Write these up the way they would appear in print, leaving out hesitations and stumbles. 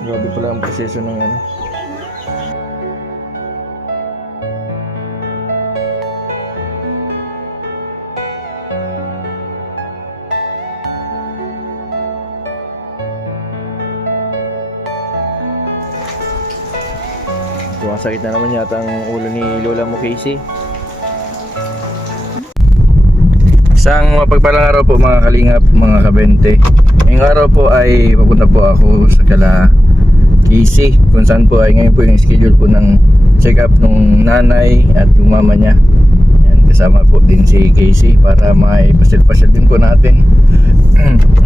Grabe pala ang proseso ng ano. Sumasakit na naman yata ang ulo ni Lola mo, Casey. Isang mapagpalang araw po mga kalingap, mga kabente. Ngayong araw po ay papunta po ako sa kala Casey, kung saan po ay ngayon po yung schedule po ng check-up ng nanay at yung mama niya. Yan, kasama po din si Casey para may pasyal-pasyal din po natin.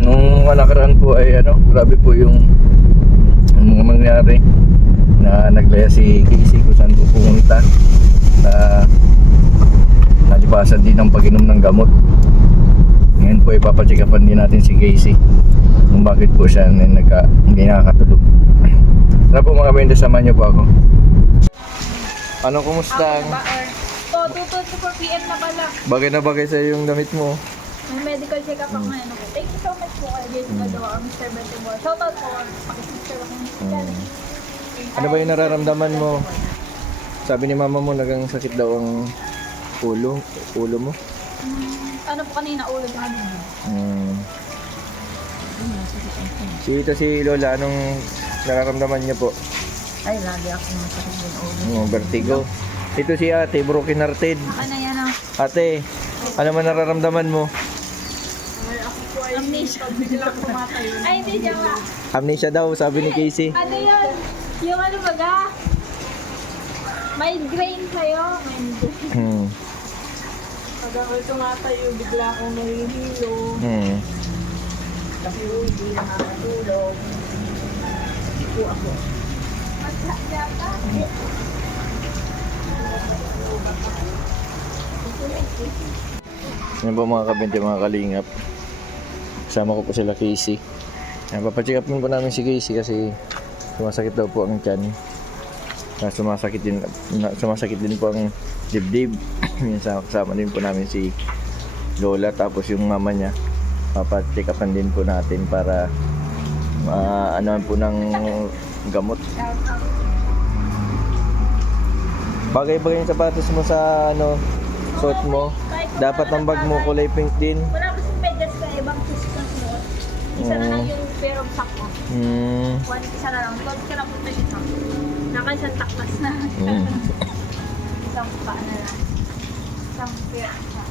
Nung nakaraan po ay grabe po yung mga mangyari na naglaya si Casey kung saan po pumunta na nalipasan din ang pag-inom ng gamot. Ngayon po ipapacheck-upan din natin si Casey kung bakit po siya hindi nakakatulog. Tara po mga benda, samahan niyo po ako. Ano, kumusta? Oh, 2 to 4 PM na pala. Bagay na bagay sa yung damit mo. May medical check-up ako ngayon. Okay. Thank you so much po kay Jason Gadawa, Mr. Bentimore. Shoutout po. Pakisister ako ng Mr. Ano ba yung nararamdaman mo? Sabi ni mama mo nagang sakit daw ang ulo mo. Ano po kanina, ulo sa kanina? Si Lola, anong nararamdaman niya po? Ay, lagi ako masakit yung ulo. Vertigo. Ito si ate, broken hearted. Baka na yan ah. Ate, ano man nararamdaman mo? Amnesia. Ay, hindi siya ba? Amnesia daw, sabi ni Casey. Ano yun? Yung ano baga? Migraine sa'yo. Migraine. Pag ako tumatayo, bigla akong nahihilo. Kasi hindi nakakatulog. Hindi po ako. Masaya ka? Yan po mga kabente, mga kalingap. Kasama ko po sila Casey. Papacheck up po namin si Casey kasi sumasakit daw po ang tiyan. Sumasakit din po ang dibdib. Kasama din po namin si Lola, tapos yung mama niya. Papacheck upan din po natin para anoan po ng gamot. Bagay-bagay yung sapatos mo sa suot mo. Dapat ang bag mo kulay pink din. Wala kasing medyas ka, ibang sis ka suot. Isa na lang yung pair of sock ko. Isa na lang. 12 ka lang punta yung sock. Nakaisang taktas na. Isang pa na lang. Isang pair of sock.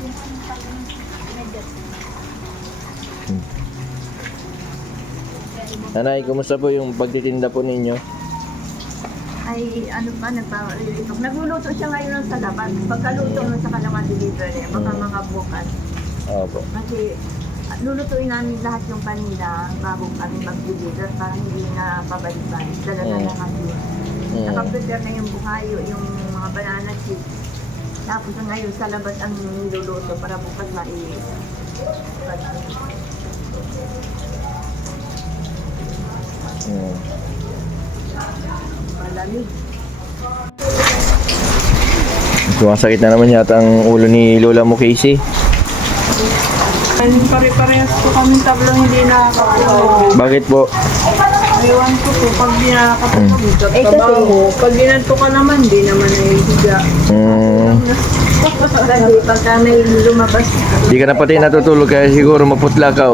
Yung medyas. Nanay, kumusta po yung pagtitinda po ninyo? Ay, ano ba, nagpapalilitok. Nagluluto siya ngayon sa labas. Pagkaluto nun sa kalaman delivery, baka mga bukas. Opo. Kasi lulutuin namin lahat yung kanila bago kami mag-deliver para hindi na pabalik-balik. Talaga na kami. Nakaprepare na yung buhayo, yung mga banana chips. Tapos ngayon sa labas ang niluluto para bukas mai- malamig. Sumasakit na naman yata ang ulo ni Lola mo, Casey. Pare-parehas po kami tablong hindi nakakatulog. Bakit po? Ewan ko po, pag di nakakatulog, trabaho. Pag ginanto ka naman, di naman nahihiga. Kasi pagka may lumabas, Di ka na pati natutulog kaya siguro maputla ka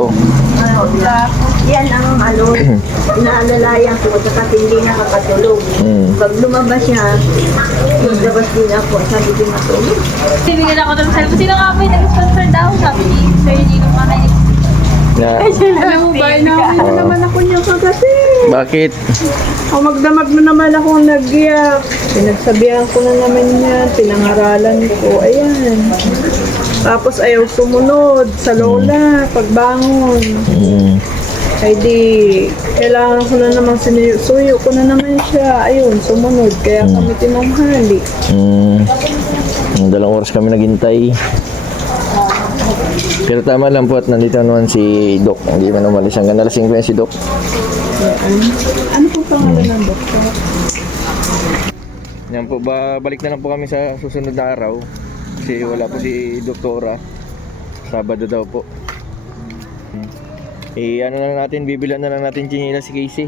yan ang inaalalayan ko kasi hindi nakakatulog. Pag lumabas siya, lumabas din ako, sabi din matulog. Bibigyan ako ng cellphone. Sino nga ba yung nag-sponsor daw? Sabi ni Sir Gino Manay. Ano ba, inaano naman ako niya kasi. Bakit? O magdamag mo naman ako nag-iyak. Pinagsabihan ko na naman niya, pinangaralan ko, ayan. Tapos ayaw sumunod sa lola, pagbangon. Ay di, kailangan ko na naman sinuyo ko na naman siya. Ayun, sumunod. Kaya kami tinanghali. 2 oras kami naghintay. Pero tama lang po at nandito naman si Doc. Hindi man umalis hanggang alas 5 yan si Doc. Ano po pangalan ng doktor? Yan po, balik na lang po kami sa susunod na araw. Kasi wala po si doktora. Sabado daw po. Ano na lang natin, bibilan na lang natin chinila si Casey.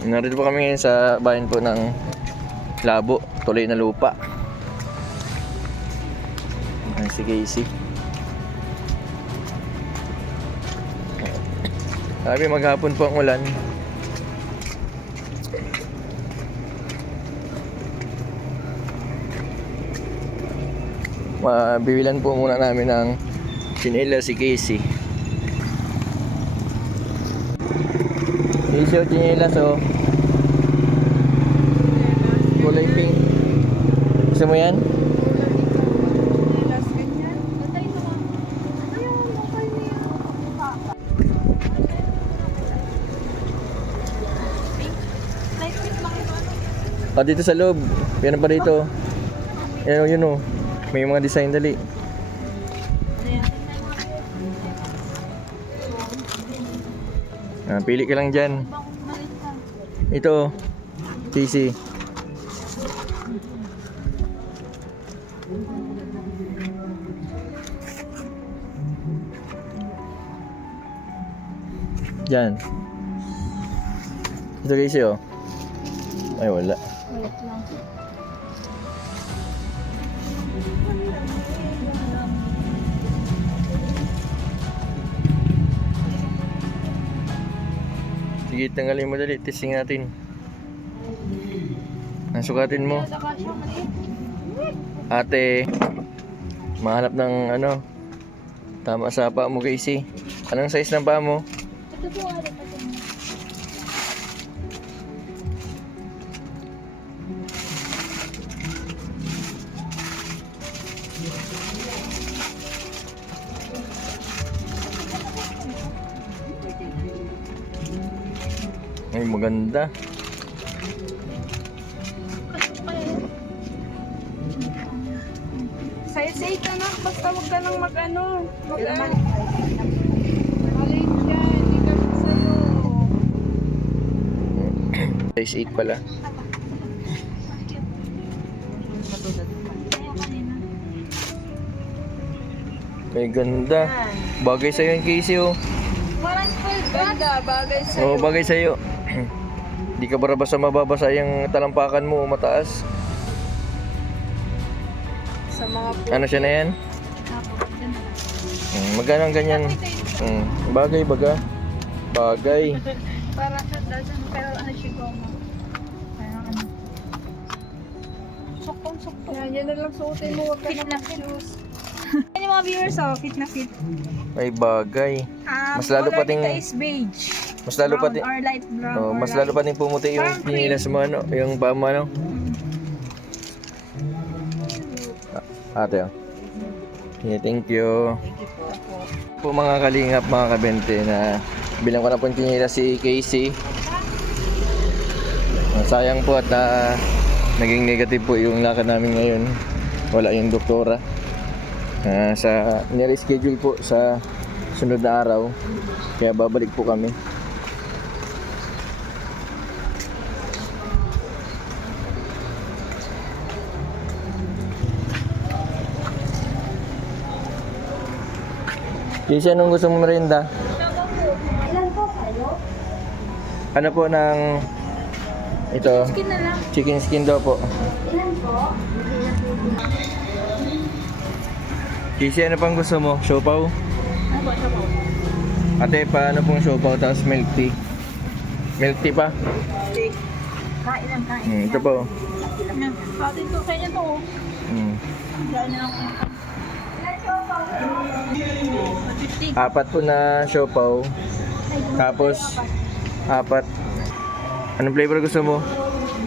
Narito po kami ngayon sa bayan po ng Labo, tuloy na lupa. Ayan si Casey. Sabi maghapon po ang ulan. Bibilan po muna namin ng tsinelas si Casey. Casey o tsinelas o. Kulay pink. Gusto mo yan? Last ganyan. Ganda ito mga. Ayun, okay na yan. Light pink lang ito. Dito sa loob. Yan pa dito. Yun o. May mga design dali. Pili ka lang dyan. Ito. Casey. Dyan. Ito Casey oh. Ay wala. Wait lang. Sige, tanggalin mo dali. Testing natin. Sukatin mo. Saka siya maliit. Ate, mahanap ng ano, tama sa paa mo Casey. Anong size ng paa mo? Ito po ano pa din. Ay, maganda. Size 8 anak, basta wag ka nang mag-ano. Mag-ano. Maliit yan, hindi kami sa'yo. Size 8 pala. Ay, ganda. Bagay sa'yo yung Casey oh. Parang full Ganda, bagay sa'yo. Oo, bagay sa'yo. Hindi ka bara basta mababasa yung talampakan mo mataas. Sa mga Ano siya na yan? Magkano ang ganyan? Bagay baga. Bagay. Parang sa dozen, pero ano siya goma. Parang ano. Suktong-suktong. yan, yan na lang suotin mo, wag ka Fit na na fit. mag-shoes. Yan yung mga viewers, oh. Fit na fit. Ay bagay. Mas lalo color pating- nito is beige. Mas lalo Brown pati or light brown. oh, or mas light- lalo pa din pumuti yung Parang pinila sa mga ano, yung paa mo ano. Ate oh. Yeah, thank you. Po mga kalingap, mga kabente na bilang ko na po yung tinira si Casey. Sayang po at naging negative po yung lakad namin ngayon. Wala yung doktora. Sa nire-schedule po sa sunod na araw. Kaya babalik po kami. Casey, anong gusto mo merienda? Ilan po kayo? Ano po ng ito? Skin na lang. Chicken skin daw po. Ilan po? Casey, ano pang gusto mo? Siopaw? Ano po? Ito po. Ate, paano pong siopaw tapos milk tea? Milk tea pa? Kain lang, kain. Ito po. Atin to, kanya to. Oh. Diyan na lang. 50. Apat po na siopaw. Tapos, apat. Anong flavor gusto mo?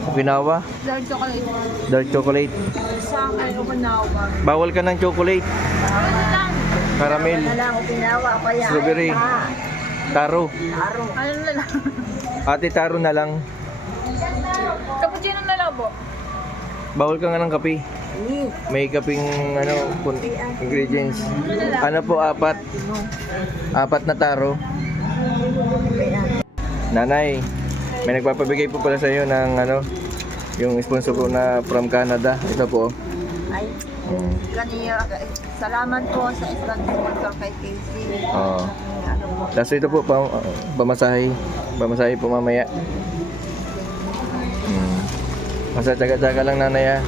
Okinawa? Dark chocolate. Dark chocolate? Sa akin, Okinawa. Bawal ka ng chocolate. Ano lang? Caramel. Wala lang, Okinawa pa yan. Strawberry. Taro. Taro. Ano na lang? Ate, taro na lang. Cappuccino na lang po. Bawal ka nga ng kape. May kaping ingredients. Ano po, apat? Apat na taro. Nanay, may nagpapabigay po pala sa iyo ng Yung sponsor po na from Canada. Ito po. Ay, kanina, salamat po sa sponsor kay Casey. Oo. Ano po, Tapos ito po, pamasahe. Pamasahe po mamaya. Masa tsaga-tsaga lang nanay ah.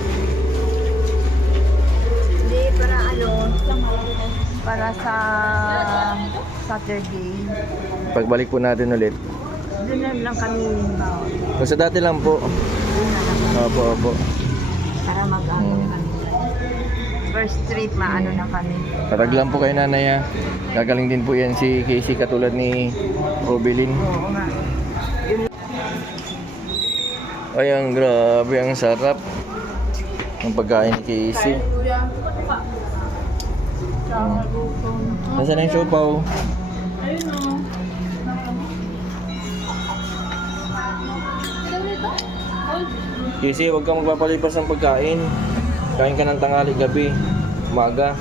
hindi, para sa Saturday. Pagbalik po natin ulit. Doon na lang kami, Kung sa dati lang po. doon na lang Opo. para mag-ano kami. First trip, maano na kami. Tarag lang po kayo nanay ah. Gagaling din po yan si Casey katulad ni Robelin. Oo nga. Ay, ang grabe, ang sarap. Ang pagkain ni Casey. Nasaan na yung siopaw? Ayun o. Casey, huwag kang magpapalipas ng pagkain. Kain ka ng tanghali, gabi, umaga.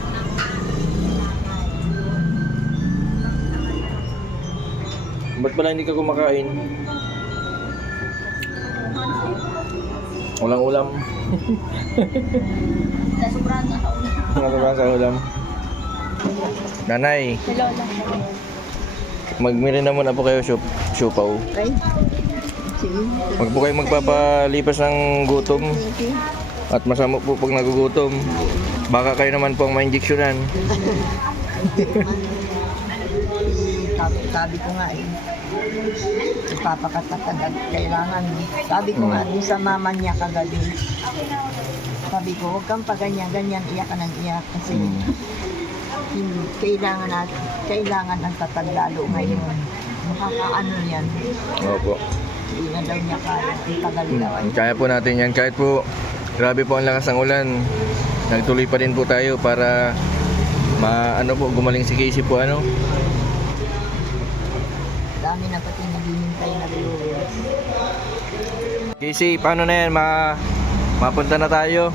Ba't pala hindi ka kumakain? Walang ulam. Nasubrahan na ako. Nakakuha sa ulam. Nanay, Si Lola. magmirina muna po kayo, siopaw. Ay, sige. Huwag po kayo magpapalipas ng gutom. Sige. At masama po pag nagugutom. Baka kayo naman po ang ma-injectionan. Sabi ko nga eh, ipapakatagad, kailangan. Sabi ko nga din sa mama niya kagabi. Sabi ko, huwag kang ganyan, iyak ka ng iyak. Kasi kailangan ang tatag lalo ngayon. Makakaano yan. Opo. Hindi na daw niya kaya. Ang tagal daw. Kaya po natin yan. Kahit po grabe po ang lakas ng ulan. Nagtuloy pa din po tayo para gumaling si Casey po ano. Dami na pati naghihintay na viewers. Casey, paano na yan? Mapunta na tayo.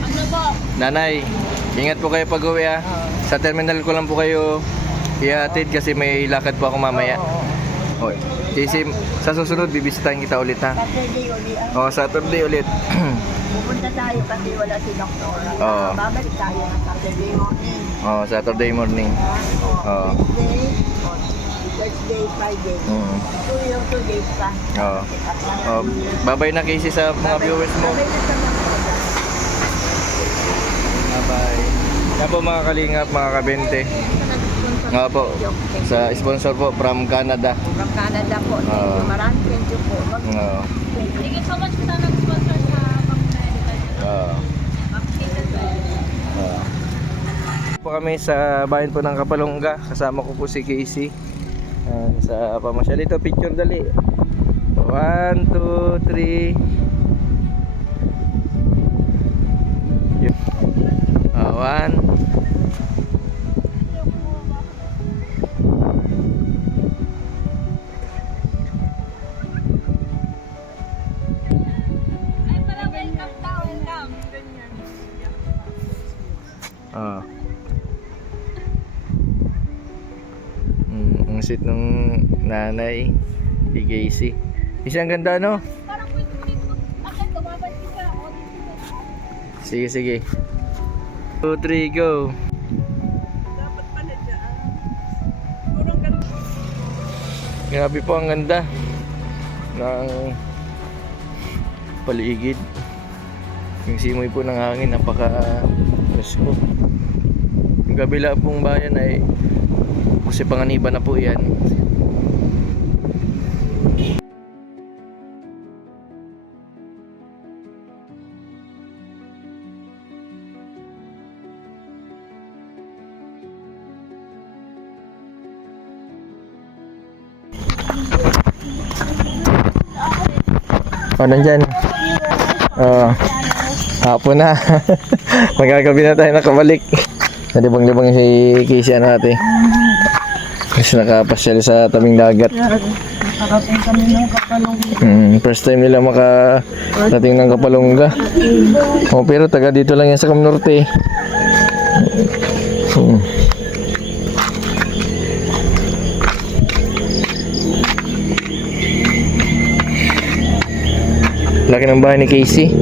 Ano ba? Nanay, ingat po kayo pag uwi ah. Sa terminal ko lang po kayo ihatid kasi may lakad po ako mamaya. Oo. Okay. Casey, sa susunod bibisitahin kita ulit ha. Saturday uli. Saturday ulit. Pupunta tayo kasi wala si Doktor. Oo. Babalik tayo ng Saturday morning. Saturday morning. Oo. Wednesday, Thursday, Friday. 2 days pa. Bye-bye na Casey sa mga viewers mo. Babay na sa mga Bye-bye. Yan po mga kalingap, mga kabente. Nga po, sa sponsor po from Canada. From Canada po. Thank you. Maraming thank you po. Thank you so much po sa nag-sponsor sa pang-medical. Po kami sa bayan po ng Kapalongga. Kasama ko po si Casey. Sa pamasyal. Ito, picture dali. 1, 2, 3. 1. Ay, para welcome daw. Welcome. Ganyan. Ang sweet ng nanay si Casey. Isang ganda no? Parang pwede mo akin, tumabad ka. O, dito. Sige, sige. 2, 3, go. Dapat pala dyan. Purong ganda. Grabe po ang ganda ng paligid. Yung simoy po ng hangin, napaka-presko. Yung kabila pong bayan ay kasi panganiban na po yan. Nandyan. Hapon na. Magagabi na tayo nakabalik. Nalibang-libang si Casey natin. Kasi nakapasyal sa tabing dagat. Nakarating kami ng Kapalongga. First time nila makarating ng Kapalongga. Pero taga dito lang yan sa Cam Norte. ng bahay ni Casey.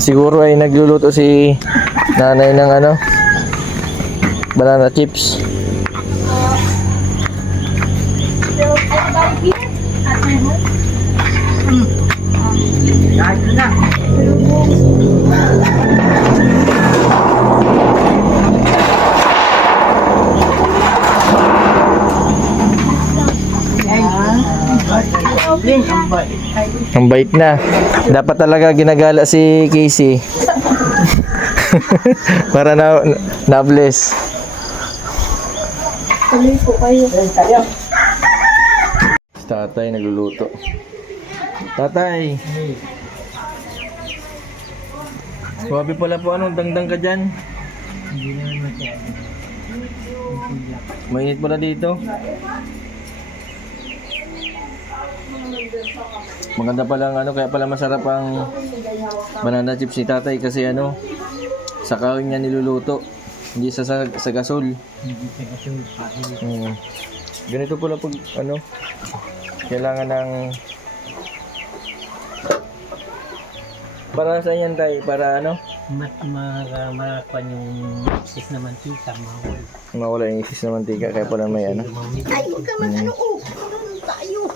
Siguro ay nagluluto si nanay ng ano, banana chips. So, everybody here at my home. Ang bait na. Dapat talaga ginagala si Casey. Para na-bless. Tuloy po kayo. Si tatay nagluluto. Tatay! Swabe pala po, anong dangdang ka dyan? Mainit pala dito. Maganda palang ano, kaya pala masarap ang banana chips ni tatay kasi ano, sa kawin niya niluluto, hindi sa gasol. Ganito pala pag ano, kailangan ng para sa yan tayo, para ano, marapan yung isis na mantika, mawala yung isis na mantika, kaya pala may ano. Ay, huwag ka mag-ano, tayo.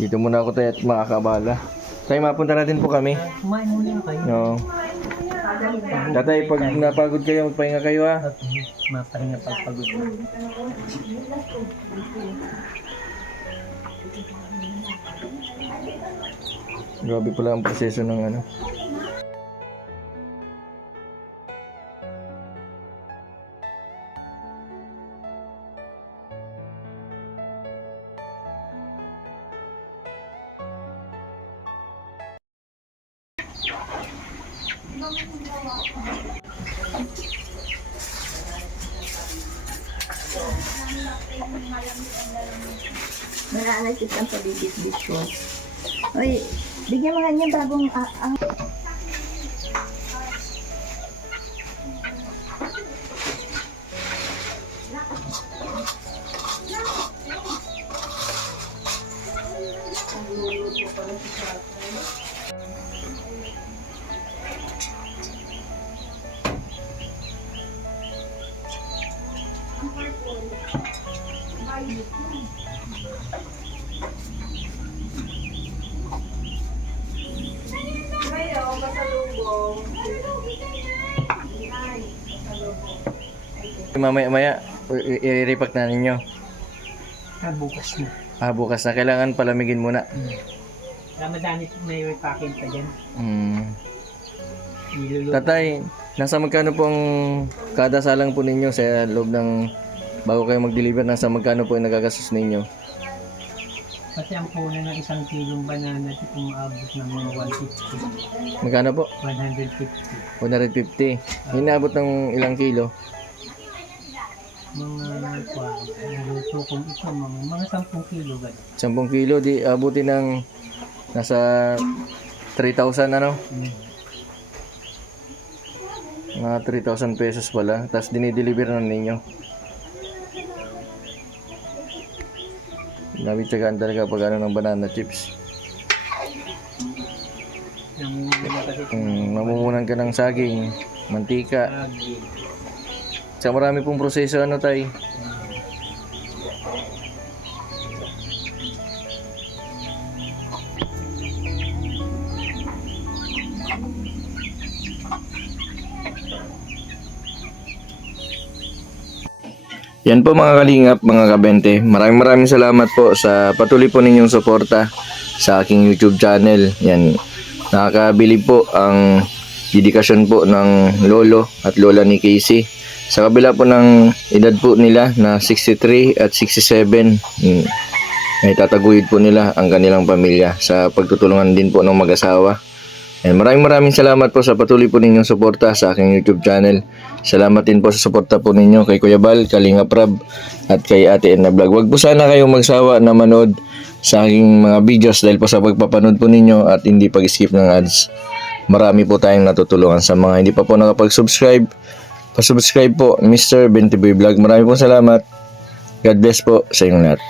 Dito muna ako tayo at makakabala. Tayo, mapunta natin po kami. Kumain muna kayo. No. Tatay, pag napagod kayo, magpahinga kayo ha. Mapahinga pagpagod. Grabe pala ang proseso ng ano. Banana chips ang pabibit-bit ko. Uy, bigyan mo nga niya bagong Mamaya-maya, i-repack na ninyo. Bukas na. Bukas na. Kailangan palamigin muna. Ramadani may repacking pa dyan. Tatay, nasa magkano po ang kada salang po ninyo sa loob ng bago kayo mag-deliver, nasa magkano po yung nagagastos ninyo? Kasi ang puno ng isang kilong banana chip umaabot ng mga 150. Magkano po? 150. 150. Inaabot ng ilang kilo? Mga luto kong ito, mga 10 kilo gano'n. 10 kilo, di abutin ng nasa 3,000 ano? Mga 3,000 pesos pala. Tapos dinideliver na ninyo. Dami tsagaan talaga pag ano ng banana chips. Mamumunan ka ng saging, mantika. Sa marami pong proseso ano tay. Yan po mga kalingap, mga kabente. Maraming salamat po sa patuloy po ninyong suporta sa aking YouTube channel. Yan, nakakabilib po ang dedikasyon po ng lolo at lola ni Casey. Sa kabila po ng edad po nila na 63 at 67, ay tataguyod po nila ang kanilang pamilya sa pagtutulungan din po ng mag-asawa. And maraming salamat po sa patuloy po ninyong suporta sa aking YouTube channel. Salamat din po sa suporta po ninyo kay Kuya Bal, Kalingap Rab, at kay Ate Edna Vlog. Huwag po sana kayong magsawa na manood sa aking mga videos dahil po sa pagpapanood po ninyo at hindi pag-skip ng ads. Marami po tayong natutulungan. Sa mga hindi pa po nakapag-subscribe, pasubscribe po, Mr. Bentiboy Vlog. Maraming pong salamat. God bless po sa inyong lahat.